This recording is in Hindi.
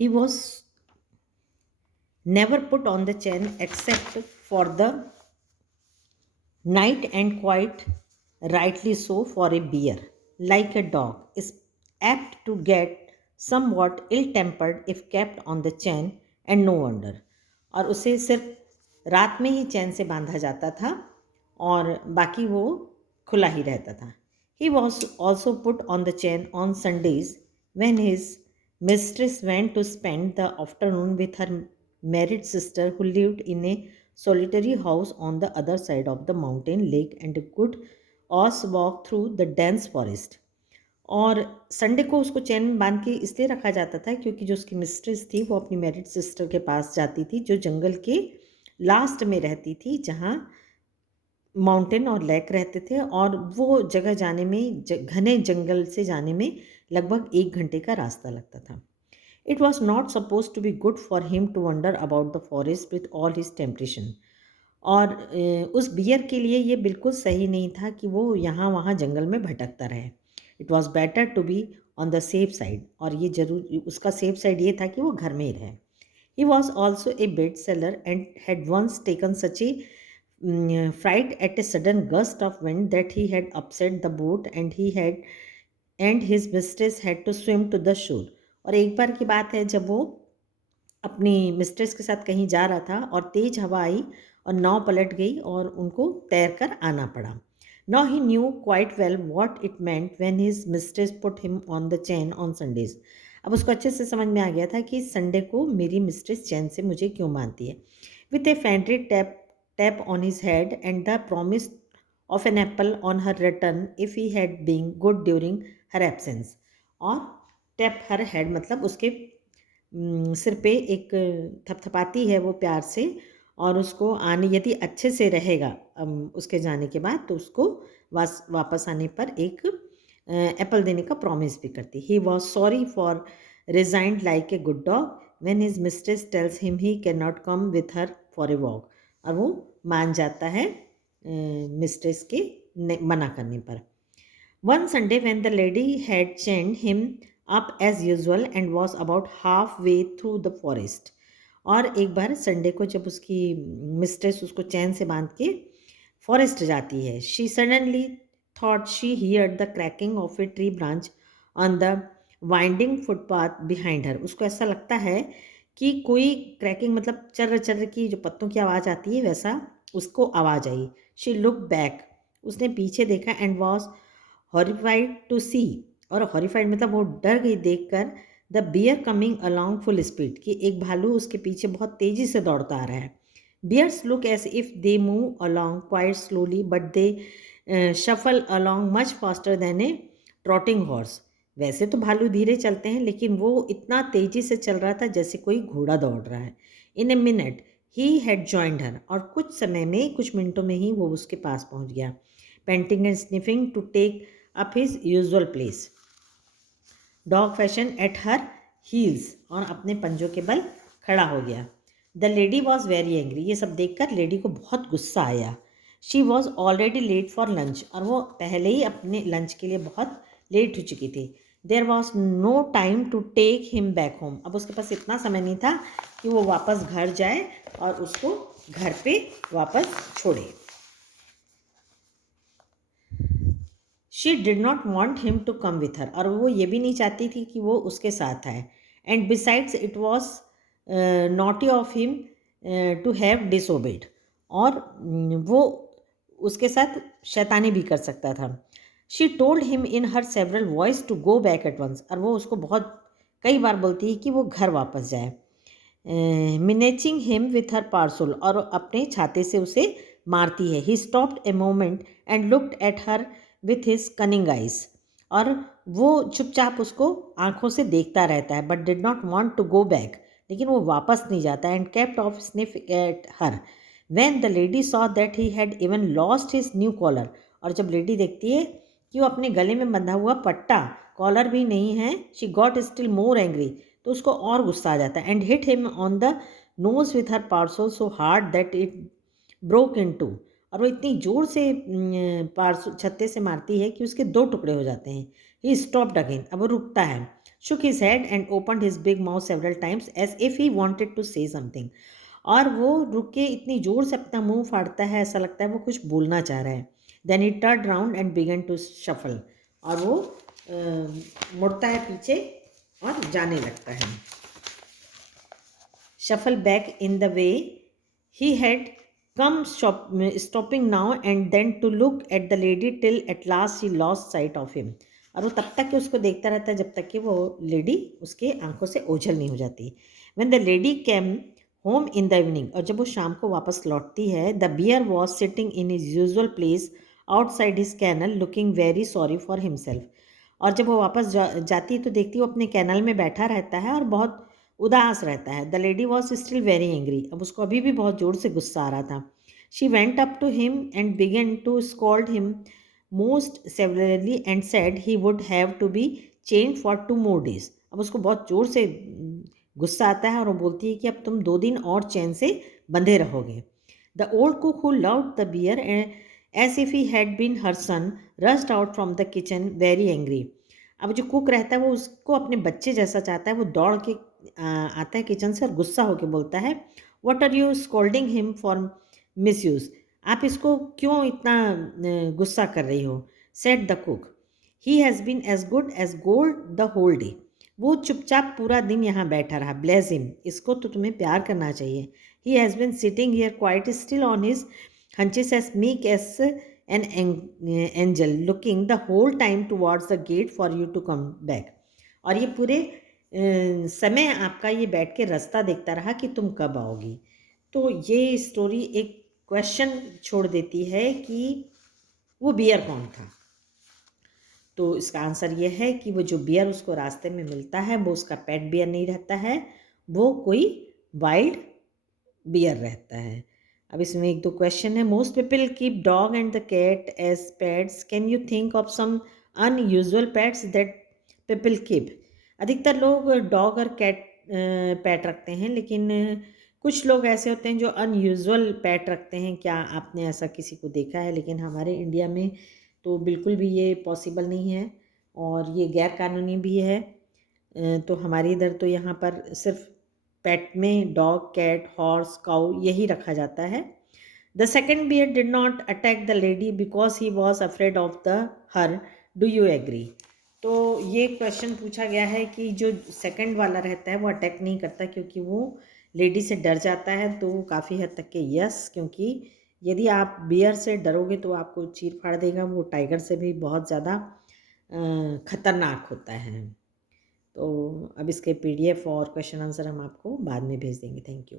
He was never put on the chain except for the night, and quite rightly so, for a bear, like a dog, is apt to get somewhat ill tempered if kept on the chain, and no wonder. और उसे सिर्फ रात में ही चैन से बांधा जाता था और बाकी वो खुला ही रहता था. He was also put on the chain on Sundays when his mistress went to spend the afternoon with her married sister, who lived in a solitary house on the other side of the mountain lake and could horse walk through the dense forest. और संडे को उसको चैन में बांध के इसलिए रखा जाता था क्योंकि जो उसकी मिस्ट्रेस थी वो अपनी मैरिड सिस्टर के पास जाती थी, जो जंगल के लास्ट में रहती थी, जहाँ माउंटेन और लेक रहते थे, और वो जगह जाने में घने जंगल से जाने में लगभग 1 घंटे का रास्ता लगता था. It was not suppose to be good for him to wander about the forest with all his temptation. और उस बियर के लिए ये बिल्कुल सही नहीं था कि वो यहाँ वहाँ जंगल में भटकता रहे. It was better to be on the safe side, और ये जरूर उसका सेफ साइड ये था कि वो घर में ही रहे. He was also a bad sailor and had once taken such a fright at a sudden gust of wind that he had upset the boat, and his mistress had to swim to the shore. और एक बार की बात है जब वो अपनी मिस्ट्रेस के साथ कहीं जा रहा था और तेज हवा आई और नाव पलट गई और उनको तैरकर आना पड़ा. Now he new quite well what it meant when his mistress put him on the chain on Sundays. अब उसको अच्छे से समझ में आ गया था कि संडे को मेरी मिस्ट्रेस चैन से मुझे क्यों बांधती है. With A Fandry tap on his head and the promise of an apple on her return if he had been good during her absence. और tap her head मतलब उसके सिर पे एक थपथपाती है वो प्यार से, और उसको आने यदि अच्छे से रहेगा उसके जाने के बाद तो उसको वापस आने पर एक एप्पल देने का प्रॉमिस भी करती. He was sorry for resigned like a good dog when his mistress tells him he can not come with her for a walk. और वो मान जाता है मिस्ट्रेस के मना करने पर. One Sunday when the lady had chained him up as usual and was about half way through the forest. और एक बार संडे को जब उसकी मिस्ट्रेस उसको चैन से बांध के फॉरेस्ट जाती है, she suddenly thought she heard the cracking of a tree branch on the winding footpath behind her. उसको ऐसा लगता है कि कोई क्रैकिंग मतलब चर्र चर्र की जो पत्तों की आवाज़ आती है वैसा उसको आवाज़ आई. शी लुक बैक, उसने पीछे देखा, and was horrified to see. और हॉरिफाइड मतलब वो डर गई देखकर the bear coming along full speed, कि एक भालू उसके पीछे बहुत तेज़ी से दौड़ता आ रहा है. Bears look as if they move along quite slowly but they shuffle along much faster than a trotting horse. वैसे तो भालू धीरे चलते हैं लेकिन वो इतना तेज़ी से चल रहा था जैसे कोई घोड़ा दौड़ रहा है. In a minute he had joined her, और कुछ समय में कुछ मिनटों में ही वो उसके पास पहुंच गया. Panting and sniffing to take up his usual place, dog fashion at her heels, और अपने पंजों के बल खड़ा हो गया. The lady was very angry, ये सब देखकर लेडी को बहुत गुस्सा आया. She was already late for lunch, और वो पहले ही अपने लंच के लिए बहुत लेट हो चुकी थी. There was no time to take him back home, अब उसके पास इतना समय नहीं था कि वो वापस घर जाए और उसको घर पे वापस छोड़े. She did not want him to come with her, और वो ये भी नहीं चाहती थी कि वो उसके साथ आए. And besides it was naughty of him to have disobeyed, और वो उसके साथ शैतानी भी कर सकता था. She told him in her several voice to go back at once, और वो उसको बहुत कई बार बोलती है कि वो घर वापस जाए. Menacing him with her parcel, और अपने छाते से उसे मारती है. He stopped a moment and looked at her with his cunning eyes, और वो चुपचाप उसको आंखों से देखता रहता है. But did not want to go back, लेकिन वो वापस नहीं जाता. And kept of sniff at her when the lady saw that he had even lost his new collar, और जब लेडी देखती है कि वो अपने गले में बंधा हुआ पट्टा कॉलर भी नहीं है, she got still more angry, तो उसको और गुस्सा आ जाता है. And hit him on the nose with her parcel so hard that it broke in two, और वो इतनी जोर से पार्सल छत्ते से मारती है कि उसके 2 टुकड़े हो जाते हैं. ही स्टॉप्ड अगेन, अब वो रुकता है. shook his head and opened his big mouth several times as if he wanted to say something. और वो रुक के इतनी जोर से अपना मुंह फाड़ता है, ऐसा लगता है वो कुछ बोलना चाह रहा है. Then he turned round and began to shuffle. और वो मुड़ता है पीछे और जाने लगता है. Shuffle back in the way he had come, stopping now and then to look at the lady till at last she lost sight of him. और वो तब तक कि उसको देखता रहता है जब तक कि वो लेडी उसके आंखों से ओझल नहीं हो जाती. When the lady came home in the evening, और जब वो शाम को वापस लौटती है, the bear was sitting in his usual place outside his kennel looking very sorry for himself. और जब वो वापस जाती है तो देखती है वो अपने कैनल में बैठा रहता है और बहुत उदास रहता है. The lady was still very angry. अब उसको अभी भी बहुत जोर से गुस्सा आ रहा था. She went up to him and began to scold him most severely and said he would have to be change for 2 more days. अब उसको बहुत जोर से गुस्सा आता है और वो बोलती है कि अब तुम 2 दिन और चैन से बंधे रहोगे. The old cook who loved the bear as if he had been her son rushed out from the kitchen very angry. अब जो कुक रहता है वो उसको अपने बच्चे जैसा चाहता है. वो दौड़ के आता है किचन से और गुस्सा होकर बोलता है, what are you scolding him for missus. आप इसको क्यों इतना गुस्सा कर रही हो. Said the cook, he has been as good as gold the whole day. वो चुपचाप पूरा दिन यहाँ बैठा रहा. ब्लेस हिम, इसको तो तुम्हें प्यार करना चाहिए. He has been sitting here quite still on his hunches as meek as an angel looking the whole time towards the gate for you to come back. और ये पूरे समय आपका ये बैठ के रास्ता देखता रहा कि तुम कब आओगी. तो ये स्टोरी एक क्वेश्चन छोड़ देती है कि वो बियर कौन था. तो इसका आंसर ये है कि वो जो बियर उसको रास्ते में मिलता है वो उसका पेट बियर नहीं रहता है, वो कोई वाइल्ड बियर रहता है. अब इसमें 1-2 क्वेश्चन है. Most people keep dog and the cat as pets. Can you think of some unusual pets that people keep. अधिकतर लोग डॉग और कैट पेट रखते हैं, लेकिन कुछ लोग ऐसे होते हैं जो अनयूजुअल पेट रखते हैं. क्या आपने ऐसा किसी को देखा है. लेकिन हमारे इंडिया में तो बिल्कुल भी ये पॉसिबल नहीं है और ये गैर कानूनी भी है. तो हमारे इधर तो यहाँ पर सिर्फ पेट में डॉग, कैट, हॉर्स, काउ यही रखा जाता है. The second bear did not attack the lady because he was afraid of the her. Do you agree. तो ये क्वेश्चन पूछा गया है कि जो सेकंड वाला रहता है वो अटैक नहीं करता क्योंकि वो लेडी से डर जाता है. तो काफ़ी हद तक के यस, क्योंकि यदि आप बियर से डरोगे तो आपको चीर फाड़ देगा. वो टाइगर से भी बहुत ज़्यादा खतरनाक होता है. तो अब इसके PDF और क्वेश्चन आंसर हम आपको बाद में भेज देंगे. Thank you.